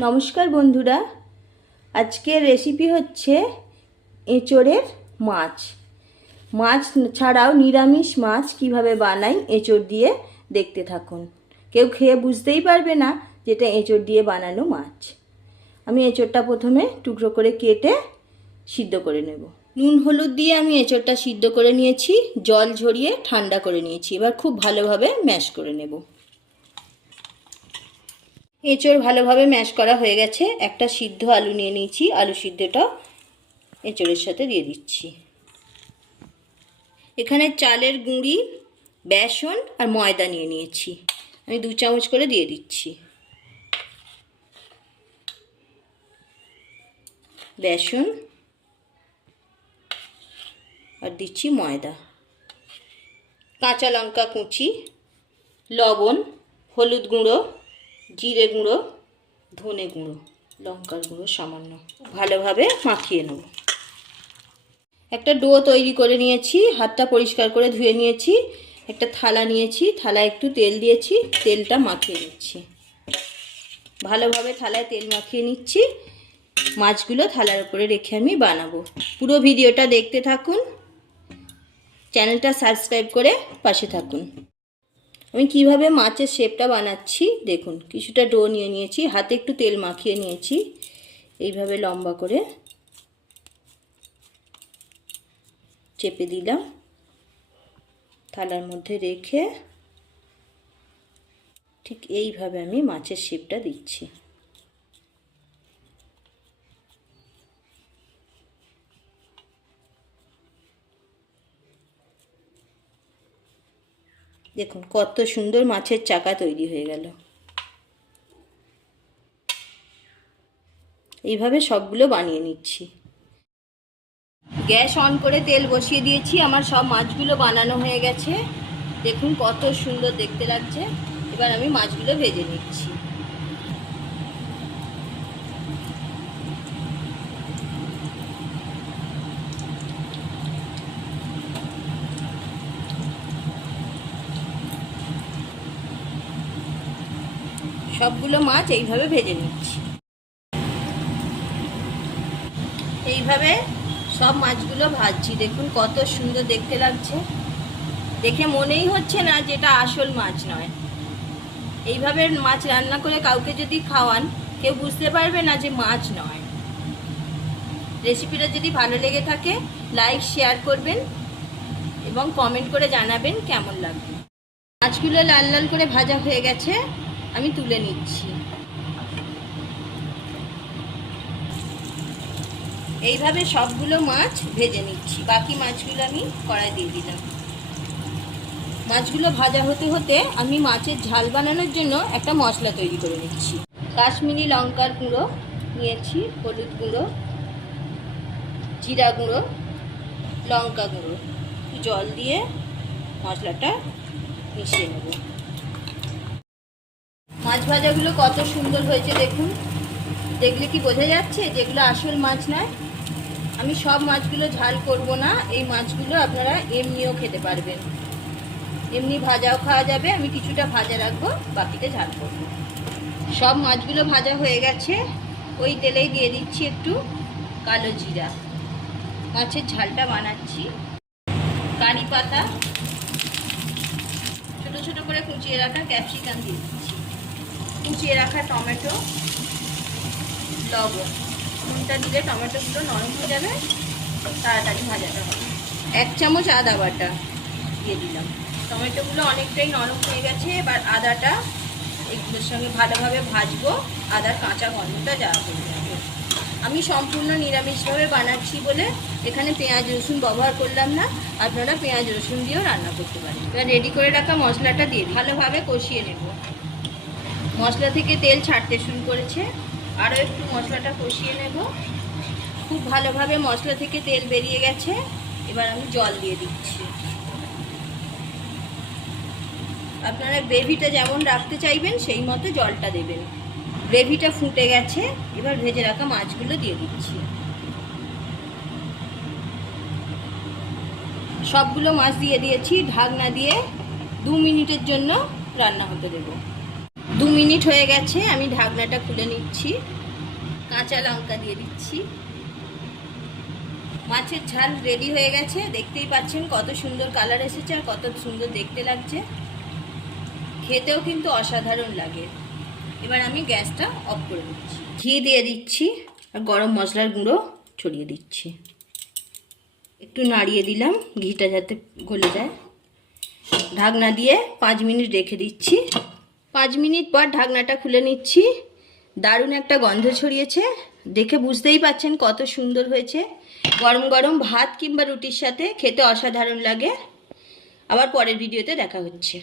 নমস্কার বন্ধুরা। আজকের রেসিপি হচ্ছে এঁচোড়ের মাছ। মাছ ছাড়াও নিরামিষ মাছ কীভাবে বানাই এঁচোড় দিয়ে দেখতে থাকুন। কেউ খেয়ে বুঝতেই পারবে না যেটা এঁচোড় দিয়ে বানানো মাছ। আমি এঁচোড়টা প্রথমে টুকরো করে কেটে সিদ্ধ করে নেব। নুন, হলুদ দিয়ে আমি এঁচোড়টা সিদ্ধ করে নিয়েছি। জল ঝরিয়ে ঠান্ডা করে নিয়েছি। এবার খুব ভালোভাবে ম্যাশ করে নেব। এঁচড় ভালোভাবে ম্যাশ করা হয়ে গেছে। একটা সিদ্ধ আলু নিয়ে নিয়েছি। আলু সিদ্ধটা এঁচড়ের সাথে দিয়ে দিচ্ছি। এখানে চালের গুঁড়ি, বেসন আর ময়দা নিয়ে নিয়েছি। আমি দু চামচ করে দিয়ে দিচ্ছি। বেসন আর দিচ্ছি ময়দা। কাঁচা লঙ্কা কুচি, লবণ, হলুদ গুঁড়ো জিরে গুঁড়ো, ধনে গুঁড়ো, লঙ্কার গুঁড়ো সামান্য। ভালোভাবে মাখিয়ে নেব। একটা ডো তৈরি করে নিয়েছি, হাতটা পরিষ্কার করে ধুয়ে নিয়েছি, একটা থালা নিয়েছি, থালায় একটু তেল দিয়েছি, তেলটা মাখিয়ে নিচ্ছি। ভালোভাবে থালায় তেল মাখিয়ে নিচ্ছি, মাছগুলো থালার উপরে রেখে আমি বানাবো। পুরো ভিডিওটা দেখতে থাকুন, চ্যানেলটা সাবস্ক্রাইব করে পাশে থাকুন। আমি কীভাবে মাছের শেপটা বানাচ্ছি? দেখুন, কিছুটা ডো নিয়ে নিয়েছি, হাতে একটু তেল মাখিয়ে নিয়েছি, এইভাবে লম্বা করে। চেপে দিলাম, থালার মধ্যে রেখে ঠিক এইভাবে আমি মাছের শেপটা দিচ্ছি। দেখুন, কত সুন্দর মাছের চাকা তৈরি হয়ে গেল। এইভাবে সবগুলো বানিয়ে নিচ্ছি। গ্যাস অন করে তেল বসিয়ে দিয়েছি, আমার সব মাছগুলো বানানো হয়ে গেছে। দেখুন, কত সুন্দর দেখতে লাগছে। এবার আমি মাছগুলো ভেজে নিচ্ছি। সবগুলো মাছ এইভাবে ভেজে নিচ্ছি। এইভাবে সব মাছগুলো ভাজছি। দেখুন কত সুন্দর দেখতে লাগছে। দেখে মনেই হচ্ছে না যেটা আসল মাছ নয়। এইভাবে মাছ রান্না করে কাউকে যদি খাওয়ান, কেউ বুঝতে পারবে না যে মাছ নয়। রেসিপিটা যদি ভালো লেগে থাকে, লাইক, শেয়ার করবেন এবং কমেন্ট করে জানাবেন কেমন লাগবে মাছগুলো লাল লাল করে ভাজা হয়ে গেছে। আমি তুলে নিচ্ছি। এইভাবে সবগুলো মাছ ভেজে নিচ্ছি। বাকি মাছগুলো আমি কড়াই দিয়ে দিলাম। মাছগুলো ভাজা হতে হতে আমি মাছের ঝাল বানানোর জন্য একটা মশলা তৈরি করে নিচ্ছি। কাশ্মীরি লঙ্কার গুঁড়ো নিয়েছি, হলুদ গুঁড়ো, জিরা গুঁড়ো, লঙ্কা গুঁড়ো। জল দিয়ে মশলাটা মিশিয়ে নেব। মাছ ভাজাগুলো কত সুন্দর হয়েছে দেখুন। দেখলে কি বোঝা যাচ্ছে যেগুলো আসল মাছ নয়? আমি সব মাছগুলো ঝাল করব না, এই মাছগুলো আপনারা এমনিও খেতে পারবেন। এমনি ভাজাও খাওয়া যাবে, আমি কিছুটা ভাজা রাখব, বাকিটা ঝাল করব। সব মাছগুলো ভাজা হয়ে গেছে, ওই তেলেই দিয়ে দিচ্ছি একটু কালো জিরা। মাছের ঝালটা বানাচ্ছি। কারি পাতা। ছোট ছোট করে কুচিয়ে রাখা ক্যাপসিকাম দিয়ে দিচ্ছি। কুচিয়ে রাখা টমেটো লবণ। নুনটা দিলে টমেটোগুলো নরম হয়ে যাবে তাড়াতাড়ি ভাজাটা হবে। এক চামচ আদা বাটা। দিয়ে দিলাম। টমেটোগুলো অনেকটাই নরম হয়ে গেছে এবার আদাটা এগুলোর সঙ্গে ভালোভাবে ভাজবো। আদার কাঁচা গন্ধটা যাওয়া পর্যন্ত আমি সম্পূর্ণ নিরামিষভাবে বানাচ্ছি বলে এখানে পেঁয়াজ রসুন ব্যবহার করলাম না। আপনারা পেঁয়াজ রসুন দিয়েও রান্না করতে পারেন। এবার রেডি করে রাখা মশলাটা দিয়ে ভালোভাবে কষিয়ে নেব। মশলা থেকে তেল ছাড়তে শুরু করেছে। আরও একটু মশলাটা কষিয়ে নেব। খুব ভালোভাবে মশলা থেকে তেল বেরিয়ে গেছে। এবার আমি জল দিয়ে দিচ্ছি। আপনারা গ্রেভিটা যেমন রাখতে চাইবেন, সেই মতো জলটা দেবেন। গ্রেভিটা ফুটে গেছে, এবার ভেজে রাখা মাছগুলো দিয়ে দিচ্ছি। সবগুলো মাছ দিয়ে দিয়েছি। ঢাকনা দিয়ে দু মিনিটের জন্য রান্না হতে দেবো। দু মিনিট হয়ে গেছে, আমি ঢাকনাটা খুলে নিচ্ছি। কাঁচা লঙ্কা দিয়ে দিচ্ছি। মাছের ঝাল রেডি হয়ে গেছে। দেখতেই পাচ্ছেন কত সুন্দর কালার এসেছে আর কত সুন্দর দেখতে লাগছে। খেতেও কিন্তু অসাধারণ লাগে। এবার আমি গ্যাসটা অফ করে দিচ্ছি। ঘি দিয়ে দিচ্ছি আর গরম মশলার গুঁড়ো ছড়িয়ে দিচ্ছি। একটু নাড়িয়ে দিলাম, ঘিটা যাতে গলে যায়। ঢাকনা দিয়ে পাঁচ মিনিট রেখে দিচ্ছি। পাঁচ মিনিট পর ঢাকনাটা খুলে নিচ্ছি। দারুণ একটা গন্ধ ছড়িয়েছে। দেখে বুঝতেই পাচ্ছেন কত সুন্দর হয়েছে। গরম গরম ভাত কিংবা রুটির সাথে খেতে অসাধারণ লাগে। আবার পরের ভিডিওতে দেখা হচ্ছে।